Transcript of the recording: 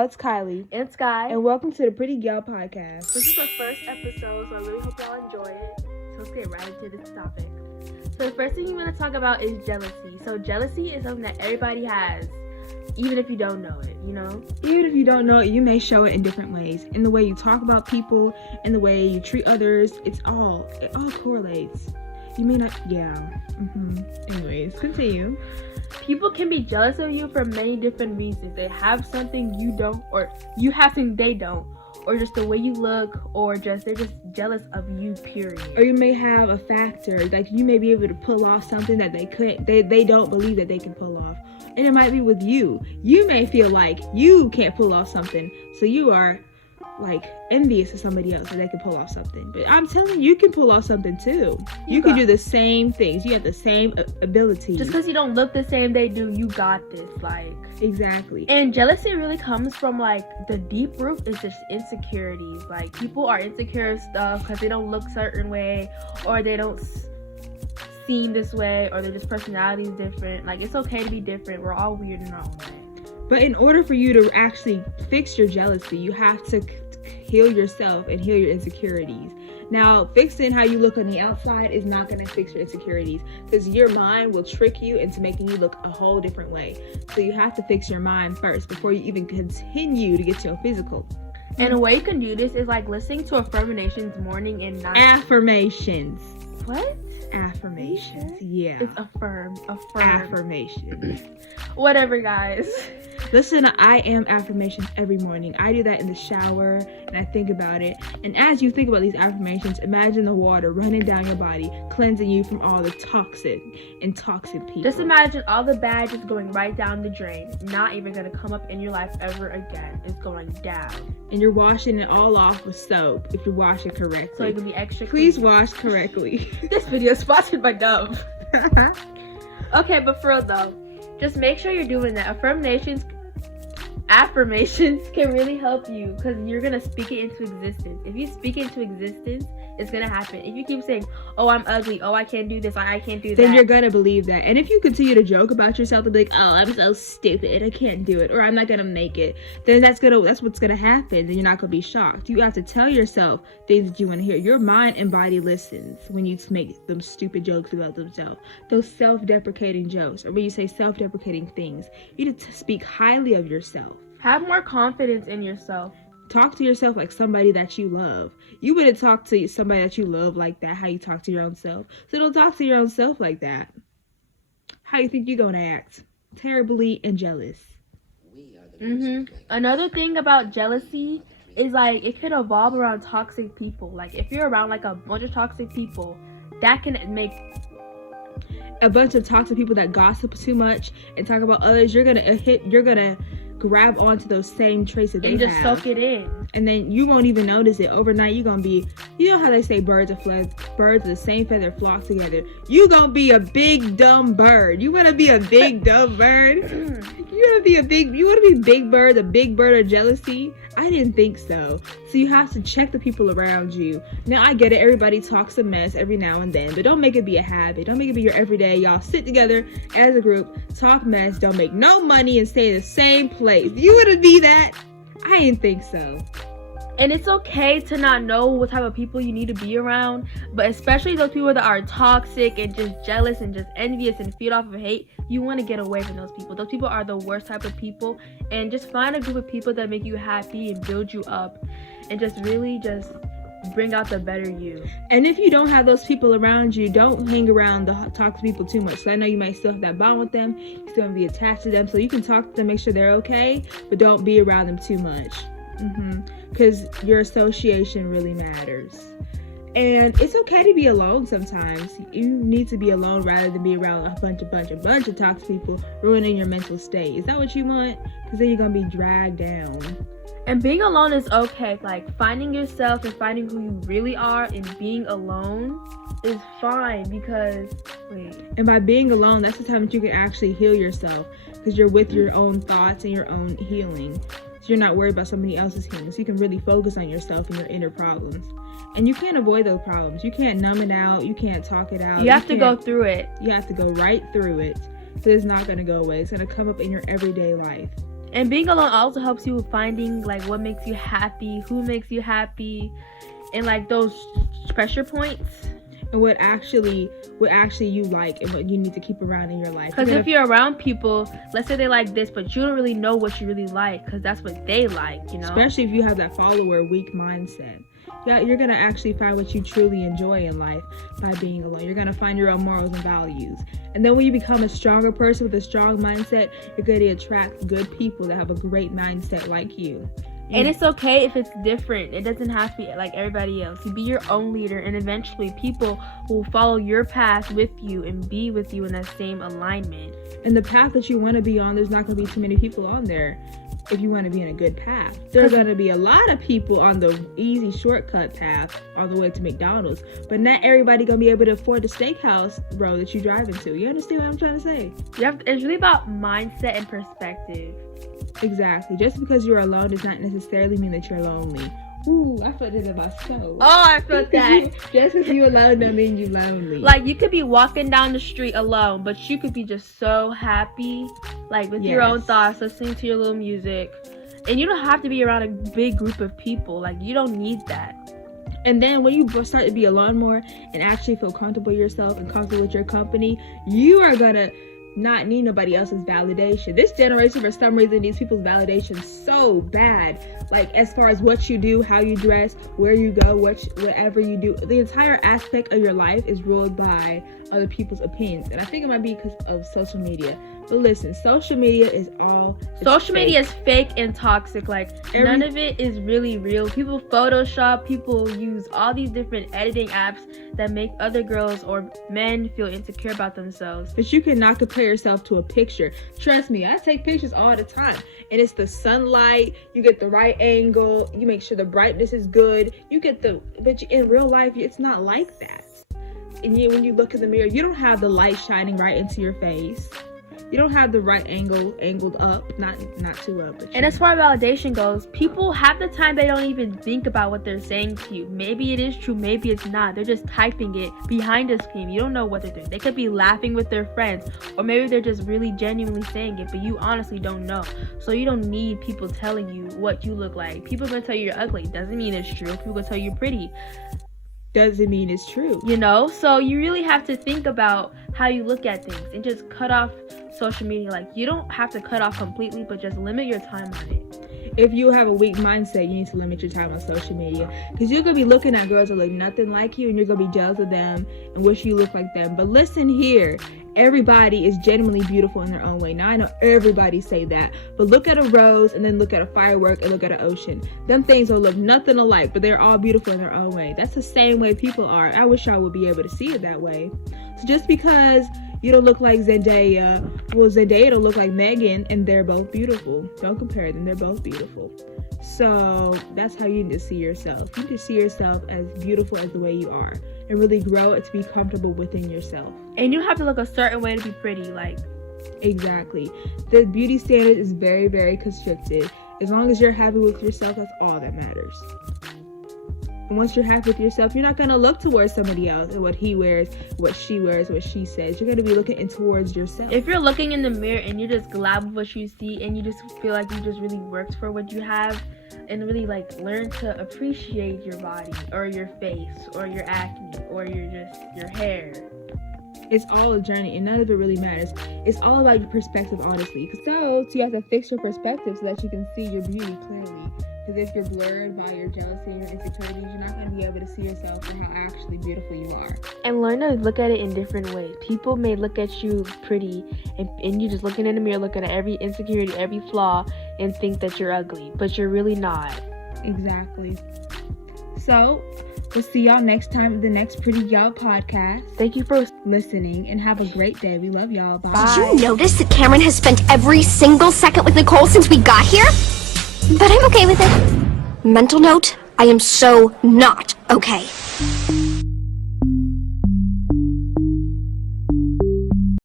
It's Kylie. And Sky. And welcome to the Pretty Gyal Podcast. This is the first episode, so I really hope y'all enjoy it. So let's get right into this topic. So the first thing we want to talk about is jealousy. So jealousy is something that everybody has, even if you don't know it, you know? Even if you don't know it, you may show it in different ways. In the way you talk about people, in the way you treat others, it all correlates. You may not, Anyways, continue. People can be jealous of you for many different reasons. They have something you don't, or you have something they don't, or just the way you look, or just they're just jealous of you, period. Or you may have a factor, like you may be able to pull off something that they don't believe that they can pull off. And it might be with you. You may feel like you can't pull off something, so you are like envious of somebody else that they can pull off something. But I'm telling you, you can pull off something too. You can do the same things. You have the same ability. Just because you don't look the same they do, you got this. Like, exactly. And jealousy really comes from, like, the deep root is just insecurities. Like, people are insecure of stuff because they don't look certain way, or they don't seem this way, or their just personality is different. Like, it's okay to be different. We're all weird in our own way. But in order for you to actually fix your jealousy, you have to heal yourself and heal your insecurities. Now, fixing how you look on the outside is not going to fix your insecurities, because your mind will trick you into making you look a whole different way. So you have to fix your mind first before you even continue to get to your physical. And a way you can do this is like listening to affirmations morning and night. Affirmations. What? Affirmations. Yeah. It's affirm. Affirmations. Whatever, guys. Listen to I am affirmations every morning. I do that in the shower and I think about it. And as you think about these affirmations, imagine the water running down your body, cleansing you from all the toxic people. Just imagine all the bad just going right down the drain. Not even going to come up in your life ever again. It's going down. And you're washing it all off with soap if you wash it correctly. So it can be extra Please clean. wash correctly. This video is sponsored by Dove. Okay, but for real though, just make sure you're doing that. Affirmations can really help you, because you're going to speak it into existence. If you speak it into existence, it's going to happen. If you keep saying, oh, I'm ugly, oh, I can't do this, I can't do that, then you're going to believe that. And if you continue to joke about yourself and be like, oh, I'm so stupid, I can't do it, or I'm not going to make it, then that's what's going to happen. Then you're not going to be shocked. You have to tell yourself things that you want to hear. Your mind and body listens when you make them stupid jokes about themselves. Those self-deprecating jokes, or when you say self-deprecating things, you need to speak highly of yourself. Have more confidence in yourself. Talk to yourself like somebody that you love. You wouldn't talk to somebody that you love like that, how you talk to your own self. So don't talk to your own self like that. How you think you're going to act? Terribly and jealous. Another thing about jealousy is, like, it can evolve around toxic people. Like, if you're around, like, a bunch of toxic people, that can make a bunch of toxic people that gossip too much and talk about others. You're gonna grab onto those same traits that they have. And just soak it in. And then you won't even notice it. Overnight, you're gonna be, you know how they say birds of the same feather flock together. You gonna be a big dumb bird. You wanna be a big dumb bird? You wanna be a big bird, a big bird of jealousy? I didn't think so. So you have to check the people around you. Now I get it, everybody talks a mess every now and then, but don't make it be a habit. Don't make it be your everyday. Y'all sit together as a group, talk mess, don't make no money, and stay in the same place. You wanna be that? I didn't think so. And it's okay to not know what type of people you need to be around, but especially those people that are toxic and just jealous and just envious and feed off of hate, you want to get away from those people. Those people are the worst type of people, and just find a group of people that make you happy and build you up and just really just bring out the better you. And if you don't have those people around you, don't hang around the toxic people too much. So I know you might still have that bond with them, you still want to be attached to them, so you can talk to them, make sure they're okay, but don't be around them too much. Because your association really matters. And it's okay to be alone sometimes. You need to be alone rather than be around a bunch of toxic people ruining your mental state. Is that what you want? Because then you're going to be dragged down. And being alone is okay. Like, finding yourself and finding who you really are and being alone is fine, because and by being alone, that's the time that you can actually heal yourself, because you're with your own thoughts and your own healing. So you're not worried about somebody else's healing. So you can really focus on yourself and your inner problems. And you can't avoid those problems. You can't numb it out. You can't talk it out. You have to go through it. You have to go right through it. So it's not going to go away. It's going to come up in your everyday life. And being alone also helps you with finding like what makes you happy, who makes you happy, and like those pressure points. And what actually you like and what you need to keep around in your life. Because if you're around people, let's say they like this, but you don't really know what you really like because that's what they like, you know? Especially if you have that follower weak mindset. Yeah, you're going to actually find what you truly enjoy in life by being alone. You're going to find your own morals and values. And then when you become a stronger person with a strong mindset, you're going to attract good people that have a great mindset like you. And it's okay if it's different. It doesn't have to be like everybody else. You be your own leader, and eventually people will follow your path with you and be with you in that same alignment. And the path that you want to be on, there's not going to be too many people on there if you want to be in a good path. There's going to be a lot of people on the easy shortcut path all the way to McDonald's, but not everybody going to be able to afford the steakhouse road that you drive into. You understand what I'm trying to say? It's really about mindset and perspective. Exactly. Just because you're alone does not necessarily mean that you're lonely. Ooh, I felt it in my soul. Oh, I felt that. Just because you're alone don't mean you're lonely. Like, you could be walking down the street alone, but you could be just so happy, like, with your own thoughts, listening to your little music. And you don't have to be around a big group of people. Like, you don't need that. And then when you start to be alone more and actually feel comfortable with yourself and comfortable with your company, you are going to not need nobody else's validation. This generation, for some reason, needs people's validation so bad. Like, as far as what you do, how you dress, where you go, whatever you do, the entire aspect of your life is ruled by other people's opinions. And I think it might be because of social media. But listen, social media is all social media is fake and toxic. Like, none of it is really real. People Photoshop, people use all these different editing apps that make other girls or men feel insecure about themselves. But you cannot compare yourself to a picture. Trust me, I take pictures all the time. And it's the sunlight, you get the right angle, you make sure the brightness is good. But in real life, it's not like that. And when you look in the mirror, you don't have the light shining right into your face. You don't have the right angled up, not too up. And as far as validation goes, people half the time they don't even think about what they're saying to you. Maybe it is true, maybe it's not. They're just typing it behind a screen. You don't know what they're doing. They could be laughing with their friends, or maybe they're just really genuinely saying it, but you honestly don't know. So you don't need people telling you what you look like. People are gonna tell you you're ugly. Doesn't mean it's true. People gonna tell you you're pretty. Doesn't mean it's true. You know? So you really have to think about how you look at things and just cut off social media. Like, you don't have to cut off completely, but just limit your time on it. If you have a weak mindset, you need to limit your time on social media, because you're going to be looking at girls that look nothing like you, and you're going to be jealous of them and wish you looked like them. But listen here, everybody is genuinely beautiful in their own way. Now, I know everybody say that, but look at a rose and then look at a firework and look at an ocean. Them things will look nothing alike, but they're all beautiful in their own way. That's the same way people are. I wish I would be able to see it that way. So just because you don't look like Zendaya, well, Zendaya don't look like Megan, and they're both beautiful. Don't compare them. They're both beautiful. So that's how you need to see yourself. You need to see yourself as beautiful as the way you are, and really grow it to be comfortable within yourself. And you have to look a certain way to be pretty, like. Exactly. The beauty standard is very, very constricted. As long as you're happy with yourself, that's all that matters. And once you're happy with yourself, you're not going to look towards somebody else and what he wears, what she wears, what she says. You're going to be looking towards yourself. If you're looking in the mirror and you're just glad with what you see, and you just feel like you just really worked for what you have, and really like learn to appreciate your body or your face or your acne or your hair. It's all a journey, and none of it really matters. It's all about your perspective, honestly. So you have to fix your perspective so that you can see your beauty clearly. Because if you're blurred by your jealousy and your insecurities, you're not going to be able to see yourself for how actually beautiful you are. And learn to look at it in different ways. People may look at you pretty, and you just looking in the mirror, looking at every insecurity, every flaw, and think that you're ugly. But you're really not. Exactly. So, we'll see y'all next time with the next Pretty Gyal Podcast. Thank you for listening, and have a great day. We love y'all. Bye. Did you notice that Cameron has spent every single second with Nicole since we got here? But I'm okay with it. Mental note, I am so not okay.